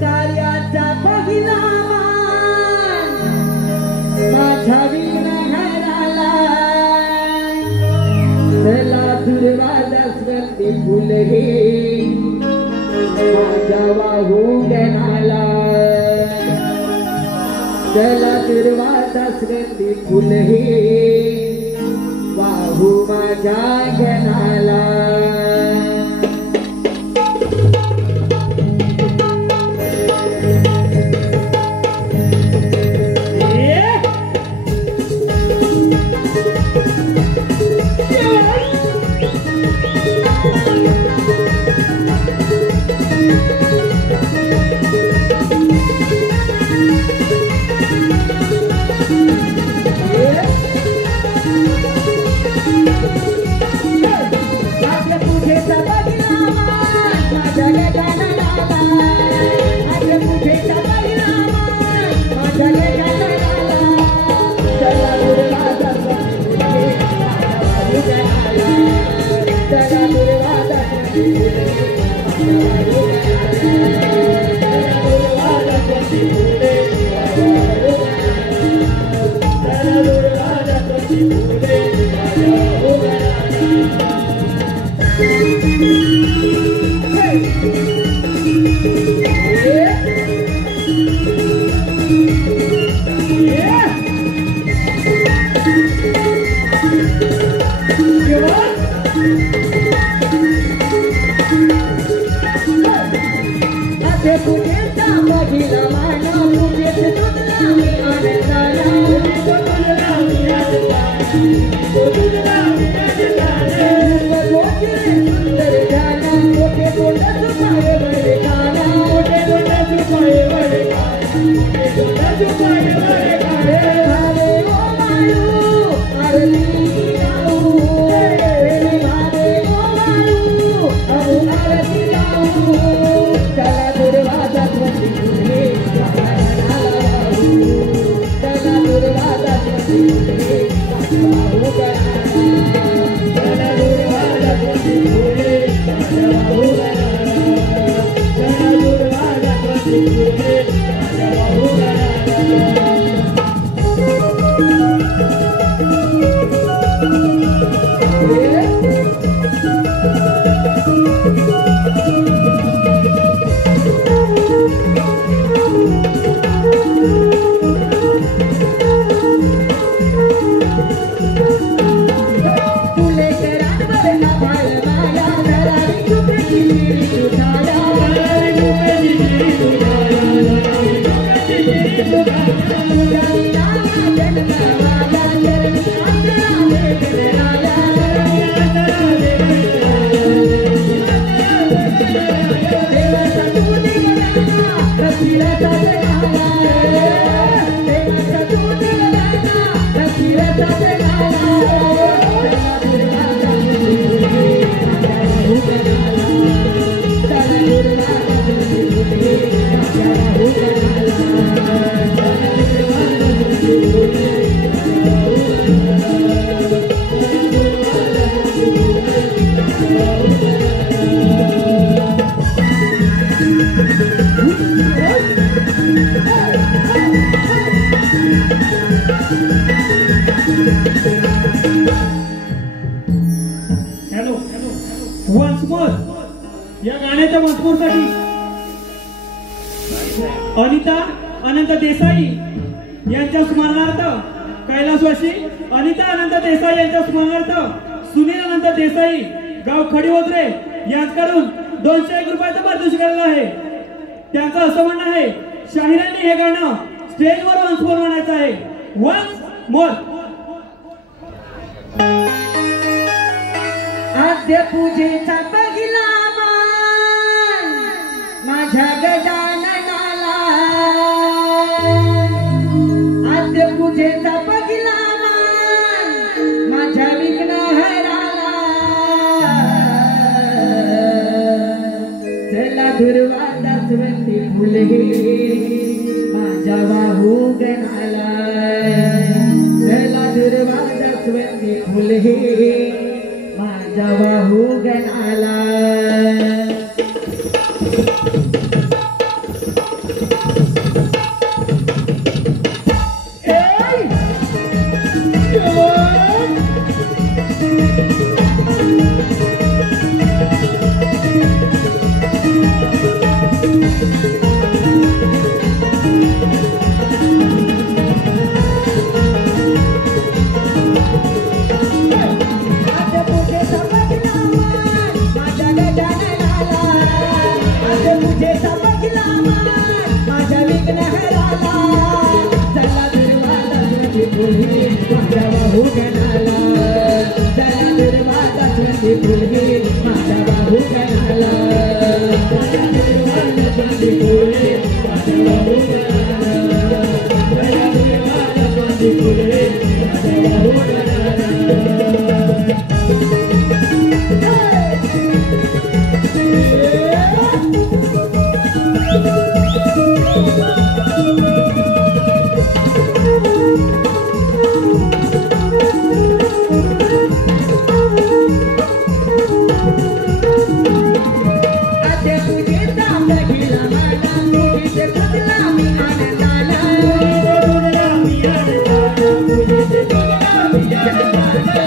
कार्याचा पहिला मान माझा विघ्न घराला चला दुर्वादा स्वंती फुल हे माझ्या वाहू गणाला चला दुर्वादा स्वंती फुल हे वाहू माझ्या गणाला या गाण्याच्या मजकूरसाठी अनिता अनंत देसाई यांच्या स्मरणार्थ कैलासवासी अनिता अनंत देसाई यांच्या स्मरणार्थ सुनील अनंत देसाई गाव खडीवद्रे यांच्याकडून 201 रुपयाचं पारितोषिक आलेलं आहे। त्यांचं असं म्हणणं आहे शाहिरांनी हे गाणं स्टेजवर वन्स मोर म्हणायचं आहे। वन्स मोर आद्य पूजेचा पहिला मान माझ्या गजाननाला आद्य पूजेचा पहिला मान माझ्या विघ्नहराला चला दुर्वादा स्वंती फुल माझ्या वाहू गणाला चला दुर्वादा स्वंती फुल माझ्या वाहू गणाला मुलीचे तुझला मी आनंदाला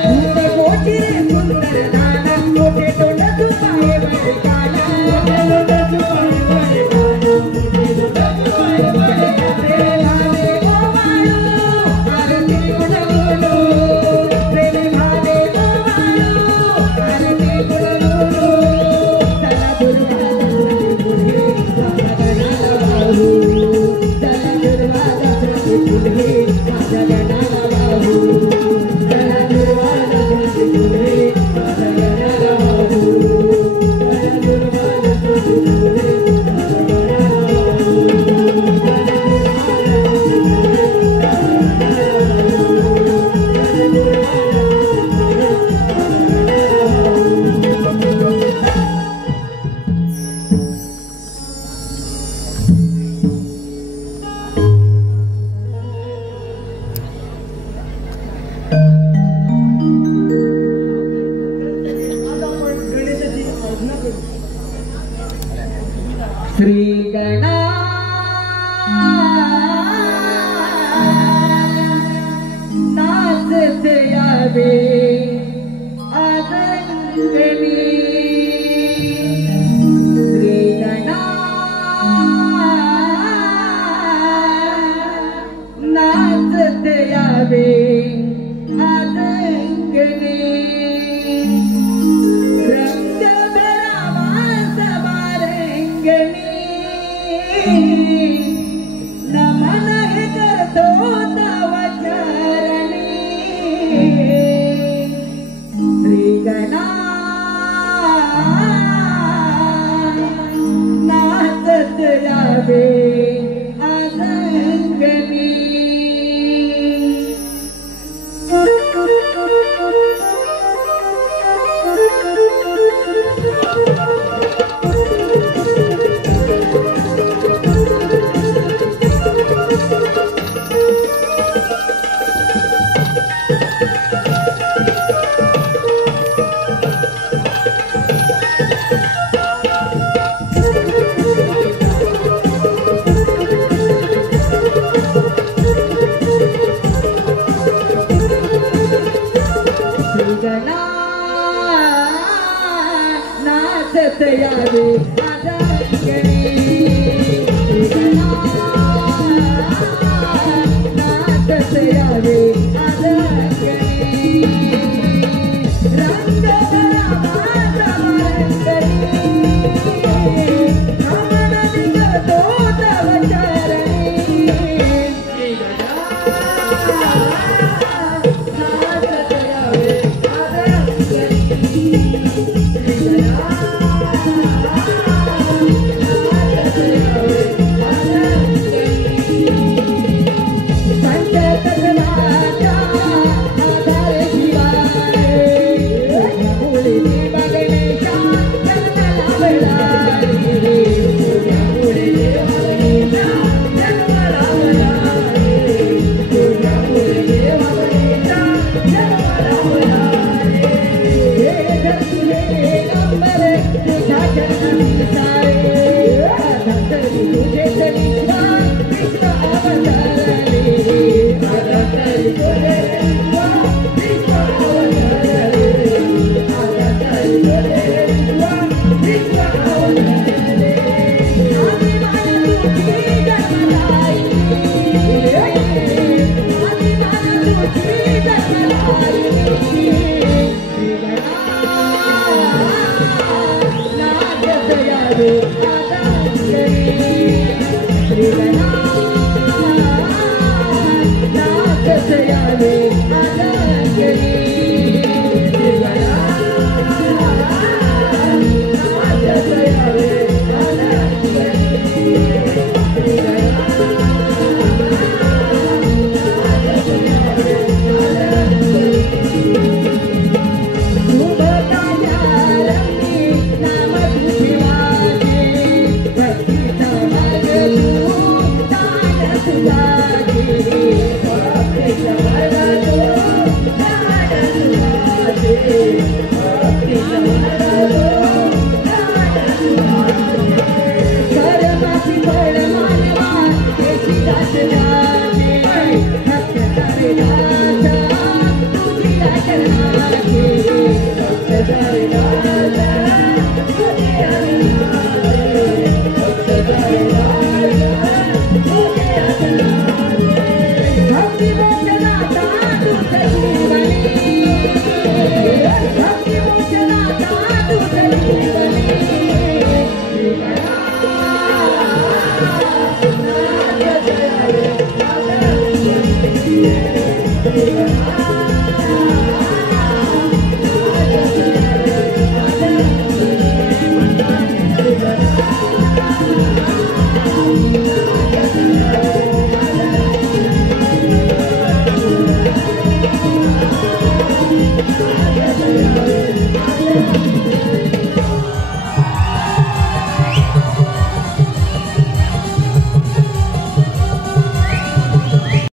तुझे मोठी रे सुंदर दाना मोठे तोंड तुझे बळकाला श्री गणा नाचते यावे आदंगणी श्री गणा नाचते यावे आदंगणी रंग भरावा सवारंगणी नमन हे करतो तव चरणी श्री गणा नाचत यावे आदंगणी गणा नाचत यावे